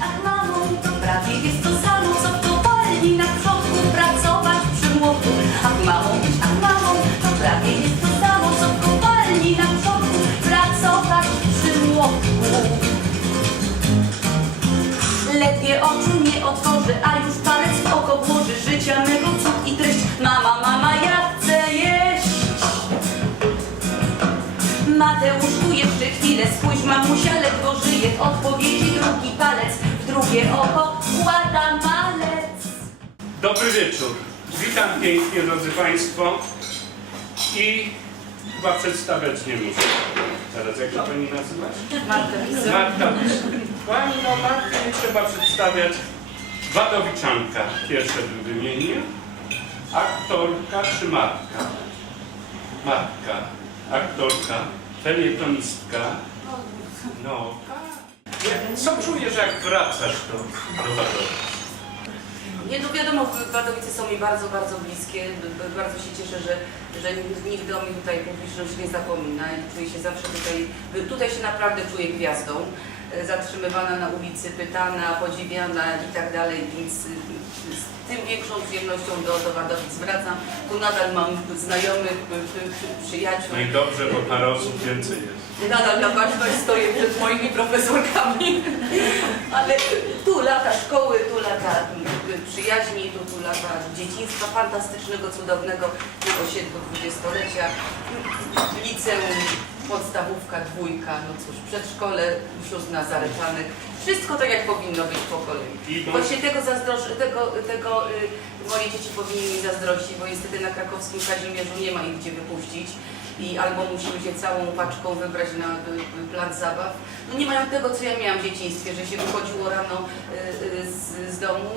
ach mamo, to prawie jest to samo, co w kopalni na przodku pracować przy młotu. Ach mamo, ach mamo, to prawie jest to samo, co w kopalni na przodku pracować przy młotu. Ledwie oczu nie otworzy, a już palec oko włoży życia mego cud i treść. Mama, mama, ja chcę jeść. Mateuszku, jeszcze chwilę, spójrz, mamusia ledwo żyje. W Dobry wieczór. Witam pięknie, drodzy Państwo. I chyba przedstawiać nie muszę. Teraz jak się Pani nazywać? Marta. Pani no Marty nie trzeba przedstawiać. Wadowiczanka, pierwsze wymienię. Aktorka czy matka? Matka. Aktorka. Felietonistka. No. Co czujesz jak wracasz do, do? Nie, no wiadomo, Wadowice są mi bardzo, bardzo bliskie. Bardzo się cieszę, że, że nigdy o mnie tutaj publiczność nie zapomina i czuję się zawsze tutaj, tutaj się naprawdę czuję gwiazdą. E, Zatrzymywana na ulicy, pytana, podziwiana i tak dalej, więc y, z tym większą przyjemnością do, do Wadowic wracam. Tu nadal mam znajomych, przyjaciół. No i dobrze, bo parę osób więcej jest. Nadal na baczność stoję przed moimi profesorkami, ale tu lata szkoły, tu lata przyjaźni, tu, tu lata dzieciństwa fantastycznego, cudownego na osiedlu dwudziestolecia, liceum, podstawówka, dwójka, no cóż, przedszkole, sióstr zaryczanych, wszystko tak jak powinno być po kolei. I Właśnie tego, zazdrosz- tego, tego y, moje dzieci powinny mi zazdrościć, bo niestety na krakowskim Kazimierzu nie ma ich gdzie wypuścić i albo musimy się całą paczką wybrać na y, y, plac zabaw. No nie mają tego, co ja miałam w dzieciństwie, że się wychodziło rano y, z, z domu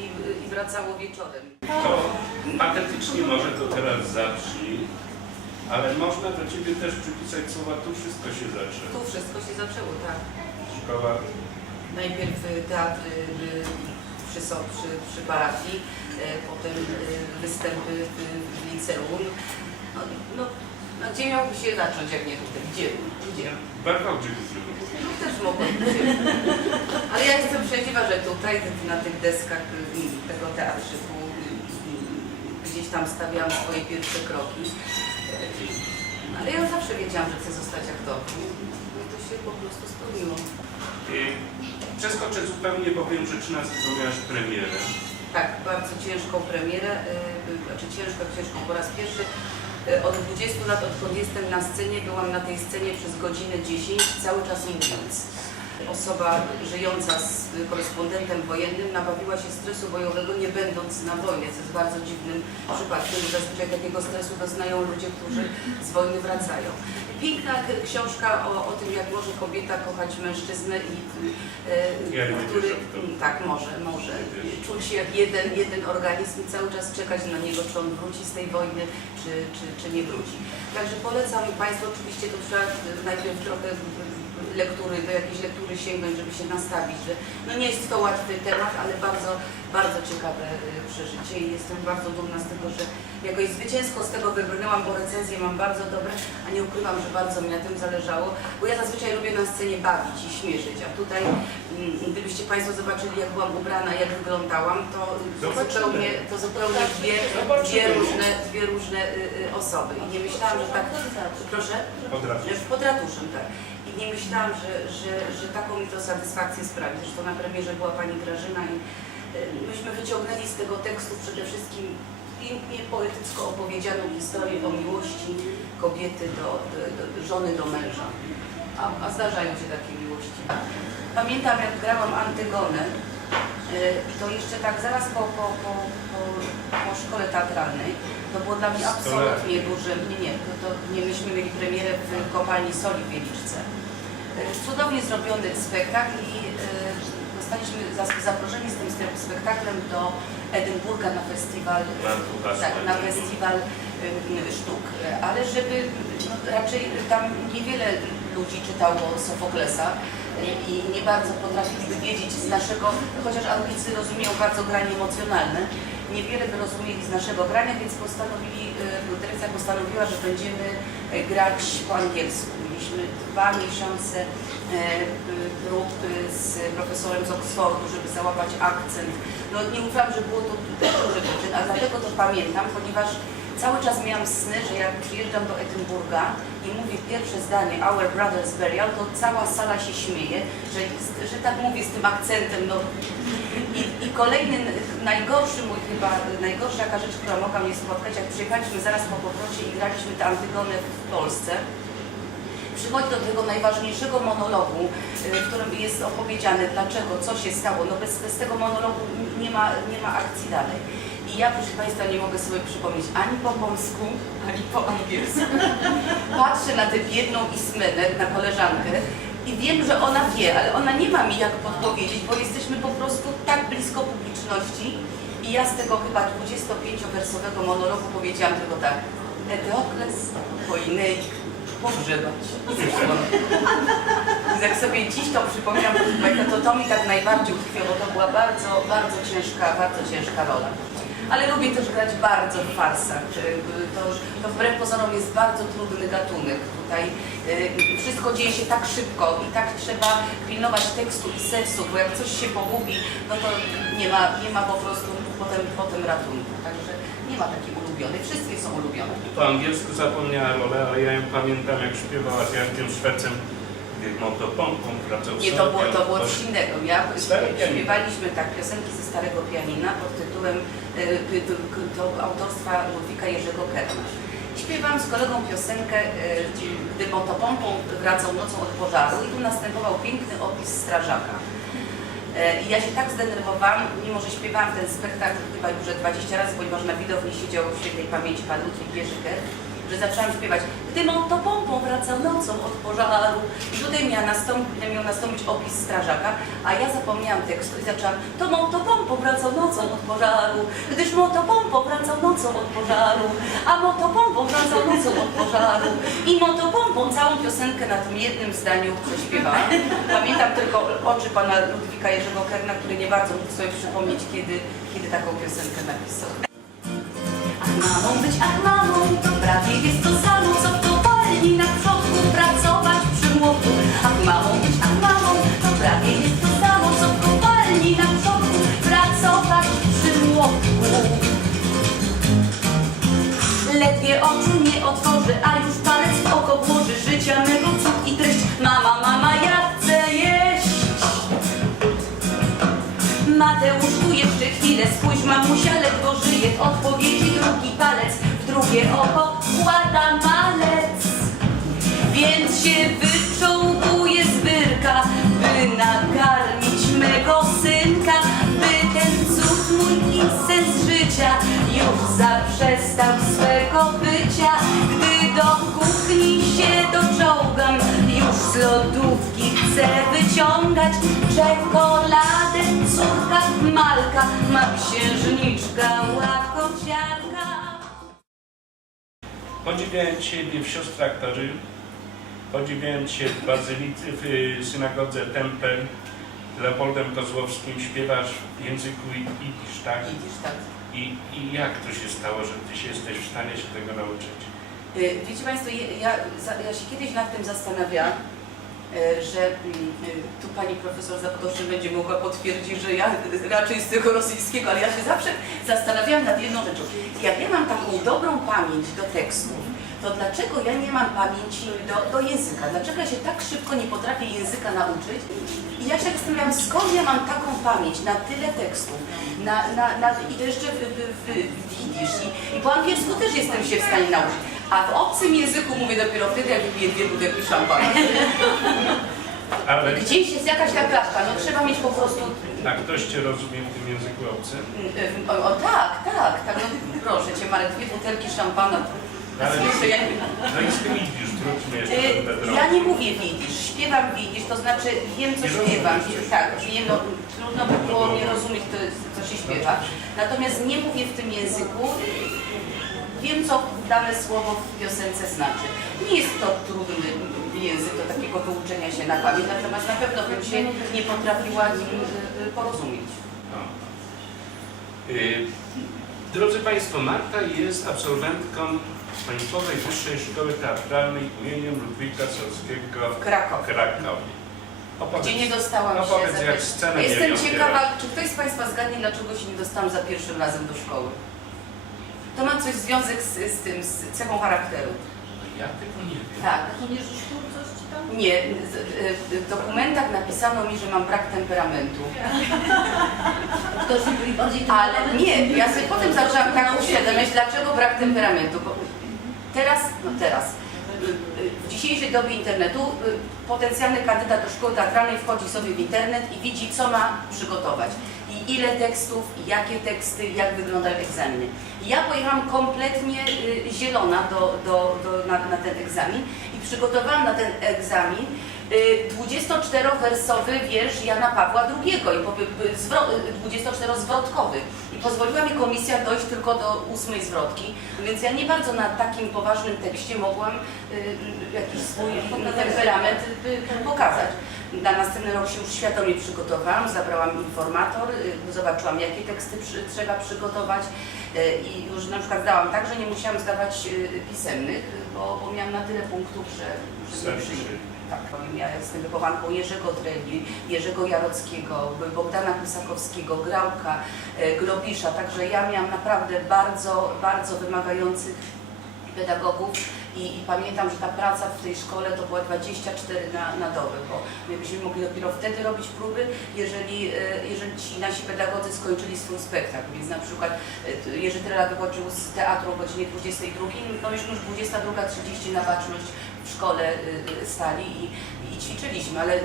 i, i wracało wieczorem. To patetycznie może to teraz zabrzmi, ale można do Ciebie też przypisać słowa tu wszystko się zaczęło. Tu wszystko się zaczęło, tak. Szkoła, Najpierw teatr przy, przy, przy parafii, potem występy w, w liceum. No, no, no gdzie miałby się zacząć, jak nie tutaj? Gdzie? Gdzie? Barwałczyk No też mogłem być. Ale ja jestem szczęśliwa, że tutaj na tych deskach tego teatrzyku gdzieś tam stawiałam swoje pierwsze kroki. Ale ja zawsze wiedziałam, że chcę zostać aktorką. No to się po prostu spełniło. Przeskoczę zupełnie, bo wiem, że 13 miałaś premierę. Tak, bardzo ciężką premierę, y, znaczy ciężką, ciężką po raz pierwszy. Y, Od 20 lat, odkąd jestem na scenie, byłam na tej scenie przez godzinę 10, cały czas mówiąc. Osoba żyjąca z korespondentem wojennym nabawiła się stresu bojowego, nie będąc na wojnie, co jest bardzo dziwnym przypadkiem. Zazwyczaj takiego stresu doznają ludzie, którzy z wojny wracają. Piękna książka o, o tym, jak może kobieta kochać mężczyznę i y, Ja który, tak, może, może. Czuć się jak jeden, jeden organizm i cały czas czekać na niego, czy on wróci z tej wojny, czy, czy, czy nie wróci. Także polecam Państwu, oczywiście to trzeba najpierw trochę lektury, do jakiejś lektury sięgnąć, żeby się nastawić, że no nie jest to łatwy temat, ale bardzo, bardzo ciekawe y, przeżycie i jestem bardzo dumna z tego, że jakoś zwycięsko z tego wybrnęłam, bo recenzje mam bardzo dobre, a nie ukrywam, że bardzo mi na tym zależało, bo ja zazwyczaj lubię na scenie bawić i śmieszyć, a tutaj gdybyście Państwo zobaczyli, jak byłam ubrana, jak wyglądałam, to, to Zobaczymy. zupełnie, to zupełnie dwie, Zobaczymy. dwie różne, dwie różne y, y, osoby i nie myślałam, że tak, proszę? Razu. Pod ratuszem, tak. I nie myślałam, że, że, że taką mi to satysfakcję sprawi. Zresztą na premierze była pani Grażyna i y, myśmy wyciągnęli z tego tekstu przede wszystkim pięknie poetycko opowiedzianą historię o miłości kobiety do, do, do żony do męża. A, a zdarzają się takie miłości. Pamiętam jak grałam Antygonę y, i to jeszcze tak zaraz po, po, po, po, po szkole teatralnej. To było dla mnie absolutnie duże, nie, nie, to, to nie myśmy mieli premierę w kopalni soli w Wieliczce. Y, Cudownie zrobiony spektakl i y, zostaliśmy zas- zaproszeni z tym spe- spektaklem do Edynburga na festiwal, tak, na festiwal y, sztuk, ale żeby no, raczej tam niewiele ludzi czytało Sofoklesa y, i nie bardzo potrafili wiedzieć z naszego, chociaż Anglicy rozumieją bardzo granie emocjonalne niewiele wyrozumieli z naszego grania, więc postanowili, y, dyrekcja postanowiła, że będziemy y, grać po angielsku. Mieliśmy dwa miesiące y, y, prób y, z profesorem z Oxfordu, żeby załapać akcent. No nie ukrywam, że było to duży wyczyn, a dlatego to pamiętam, ponieważ cały czas miałam sny, że jak przyjeżdżam do Edynburga i mówię pierwsze zdanie Our Brother's Burial, to cała sala się śmieje, że, że tak mówię z tym akcentem. No. I, I kolejny, najgorszy mój chyba, najgorsza jaka rzecz, która mogła mnie spotkać, jak przyjechaliśmy zaraz po powrocie i graliśmy tę Antygonę w Polsce, przychodzi do tego najważniejszego monologu, y, w którym jest opowiedziane dlaczego, co się stało. No bez, bez tego monologu nie ma, nie ma akcji dalej. Ja, proszę Państwa, nie mogę sobie przypomnieć ani po polsku, ani po angielsku. Patrzę na tę biedną Ismenę, na koleżankę i wiem, że ona wie, ale ona nie ma mi jak podpowiedzieć, bo jesteśmy po prostu tak blisko publiczności i ja z tego chyba 25-wersowego monologu powiedziałam tylko tak Eteokles, Poineik, pogrzebać. Jak sobie dziś to przypominam, to to mi tak najbardziej utkwiło, bo to była bardzo, bardzo ciężka, bardzo ciężka rola. Ale lubię też grać bardzo w farsach. To, to wbrew pozorom jest bardzo trudny gatunek. Tutaj y, wszystko dzieje się tak szybko i tak trzeba pilnować tekstu i sensu, bo jak coś się pogubi, no to nie ma, nie ma po prostu potem, potem ratunku. Także nie ma takiej ulubionej. Wszystkie są ulubione. Po angielsku zapomniała rolę, ale ja ją pamiętam jak śpiewała z Jankiem Szwecem, motopompą wracał Nie, to było, to było coś innego. Ja śpiewaliśmy tak piosenki ze starego pianina pod tytułem y, to autorstwa Ludwika Jerzego Kerna. Śpiewałam z kolegą piosenkę, y, gdy motopompą wracał nocą od pożaru i tu następował piękny opis strażaka. E, I ja się tak zdenerwowałam, mimo że śpiewałam ten spektakl chyba już że 20 razy, ponieważ na widowni siedział w świetnej pamięci pan Ludwik Jerzyker, że zaczęłam śpiewać Gdy motopompą wracał nocą od pożaru i tutaj miał, nastąpić, miał nastąpić opis strażaka, a ja zapomniałam tekstu i zaczęłam To motopompą wracał nocą od pożaru, gdyż motopompą wracał nocą od pożaru, a motopompą wracał nocą od pożaru i motopompą całą piosenkę na tym jednym zdaniu prześpiewałam. Pamiętam tylko oczy pana Ludwika Jerzego Kerna, który nie bardzo mógł sobie przypomnieć, kiedy, kiedy taką piosenkę napisał. Mamą być, ach mamą, to prawie jest to samo, co w kopalni na przodku pracować przy młotu. Ach mamą być, ach mamą, to prawie jest to samo, co w kopalni na przodku pracować przy młotu. Ledwie oczu nie otworzy, a już palec w oko włoży życia mego cud i treść. Mama, mama, ja chcę jeść. Mateuszku, jeszcze chwilę, spójrz, mamusia ledwo żyje. Palec, oko wkłada malec. Więc się wyczołguje z wyrka, by nakarmić mego synka, by ten cud mój i sens życia już zaprzestał swego bycia. Gdy do kuchni się doczołgam, już z lodówki chcę wyciągać czekoladę, córka malka, ma księżniczka łakociarka. Podziwiałem Ciebie w siostrach Tory, podziwiałem Cię w bazylice, w y, synagodze Tempel, Leopoldem Kozłowskim, śpiewasz w języku jidysz, tak? Widzisz, tak. I, I jak to się stało, że Ty się jesteś w stanie się tego nauczyć? Y, Wiecie Państwo, ja, ja się kiedyś nad tym zastanawiałam, y, że mm, y, tu Pani Profesor Zapotowszy będzie mogła potwierdzić, że ja raczej z tego rosyjskiego, ale ja się zawsze zastanawiałam nad jedną rzeczą. Jak ja mam taką dobrą pamięć do tekstów, to dlaczego ja nie mam pamięci do, do języka? Dlaczego ja się tak szybko nie potrafię języka nauczyć? I ja się zastanawiałam, skąd ja mam taką pamięć na tyle tekstów, na, na, na, i to jeszcze w, w, w, w jidysz. I, I po angielsku też jestem się w stanie nauczyć. A w obcym języku mówię dopiero wtedy, jak wypiję dwie butelki szampana. Ale Gdzieś jest jakaś ta klatka, no trzeba mieć po prostu... a ktoś Cię rozumie w tym języku obcym? O, o tak, tak, tak, no proszę Cię Marek, dwie butelki szampana. Ale- Słyszę, ja nie... No i z tym jidysz, wróćmy jeszcze do tego. Ja nie mówię widzisz, śpiewam widzisz, to znaczy wiem co Nie śpiewam, rozumiesz. tak, wiem, no, trudno by było nie rozumieć to, co się śpiewa. Natomiast nie mówię w tym języku, wiem co dane słowo w piosence znaczy. Nie jest to trudny język do takiego wyuczenia się na pamięć, natomiast na pewno bym się nie potrafiła nim y, y, porozumieć. Y, Drodzy Państwo, Marta jest absolwentką Państwowej Wyższej Szkoły Teatralnej imieniem Ludwika Solskiego W Krakowie. Krakowie. Opowiedz. Gdzie nie dostałam No się jak scenę Jestem ciekawa, czy ktoś z Państwa zgadnie, dlaczego się nie dostałam za pierwszym razem do szkoły. To ma coś związek z, z tym, z cechą charakteru. Ja tego nie wiem. Tak. To nie coś ci tam? Nie, z- y, w dokumentach napisano mi, że mam brak temperamentu. Ktoś byli bardziej Ale nie, ja sobie potem zaczęłam tak uświadamiać, dlaczego brak temperamentu. Bo teraz, no teraz, y, y, w dzisiejszej dobie internetu y, potencjalny kandydat do szkoły teatralnej wchodzi sobie w internet i widzi, co ma przygotować. Ile tekstów, jakie teksty, jak wyglądają egzaminy. Ja pojechałam kompletnie y, zielona do, do, do, na, na ten egzamin i przygotowałam na ten egzamin y, 24-wersowy wiersz Jana Pawła II i powie- y, zwro- y, 24-zwrotkowy. I pozwoliła mi komisja dojść tylko do ósmej zwrotki, więc ja nie bardzo na takim poważnym tekście mogłam y, y, jakiś swój temperament y, pokazać. Na następny rok się już świadomie przygotowałam, zabrałam informator, y, zobaczyłam jakie teksty przy, trzeba przygotować y, i już na przykład zdałam tak, że nie musiałam zdawać y, pisemnych, bo, bo miałam na tyle punktów, że, że. Tak, powiem, ja jestem wychowanką Jerzego Dreli, Jerzego Jarockiego, Bogdana Klusakowskiego, Grałka, Globisza, także ja miałam naprawdę bardzo, bardzo wymagających pedagogów i, i pamiętam, że ta praca w tej szkole to była 24 na, na dobę, bo my byśmy mogli dopiero wtedy robić próby, jeżeli, e, jeżeli ci nasi pedagodzy skończyli swój spektakl, więc na przykład e, Jerzy Trela wychodził z teatru o godzinie 22, no myśmy już 22.30 na baczność w szkole y, stali i, i ćwiczyliśmy, ale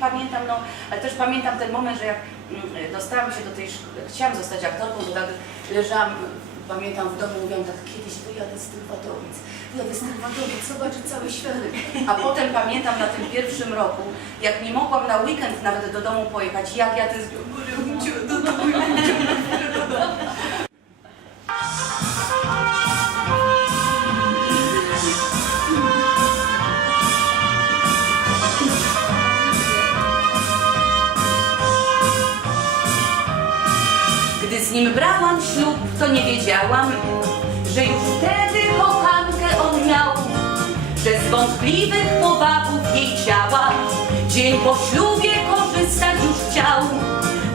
pamiętam, no, ale też pamiętam ten moment, że jak mm, dostałam się do tej szkoły, chciałam zostać aktorką, to tak leżałam, pamiętam w domu, mówiłam tak, kiedyś wyjadę z tych Wadowic, wyjadę z tych Wadowic, zobaczę cały świat. A potem pamiętam na tym pierwszym roku, jak nie mogłam na weekend nawet do domu pojechać, jak ja Boże, bym cię do domu, do domu. Z nim brałam ślub, to nie wiedziałam, że już wtedy kochankę on miał. Że z wątpliwych powabów jej ciała dzień po ślubie korzystać już chciał.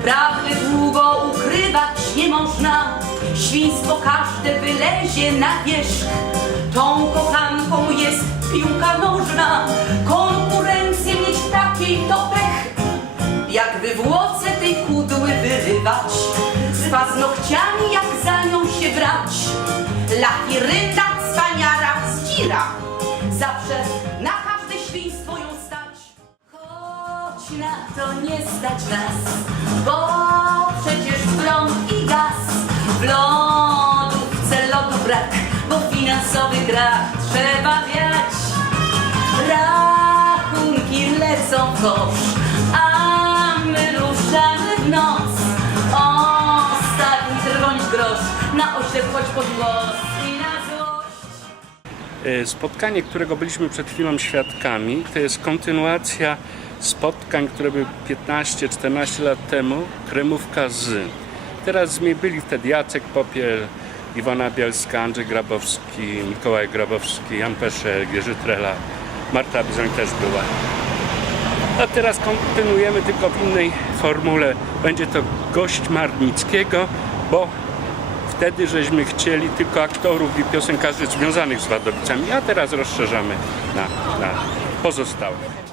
Prawdy długo ukrywać nie można, świństwo każde wylezie na wierzch. Tą kochanką jest piłka nożna, konkurencję mieć takiej to pech. Jak wywłoce tej kudły wyrywać, z paznokciami jak za nią się brać. Lafirynda, cwaniara, zdzira, zawsze na każde świństwo ją stać. Choć na to nie stać nas, bo przecież prąd i gaz w lodówce lodu brak, bo finansowy grach trzeba wiać. Rachunki lecą w kosz, a my ruszamy w noc. Oślep chodź pod głos i na złość. E, Spotkanie, którego byliśmy przed chwilą świadkami, to jest kontynuacja spotkań, które były 15-14 lat temu, Kremówka z. Teraz z byli wtedy Jacek Popiel, Iwona Bielska, Andrzej Grabowski, Mikołaj Grabowski, Jan Peszel, Jerzy Trela, Marta Bizoń też była. A teraz kontynuujemy tylko w innej formule. Będzie to gość Marnickiego, bo wtedy żeśmy chcieli tylko aktorów i piosenkarzy związanych z Wadowicami, a teraz rozszerzamy na, na pozostałych.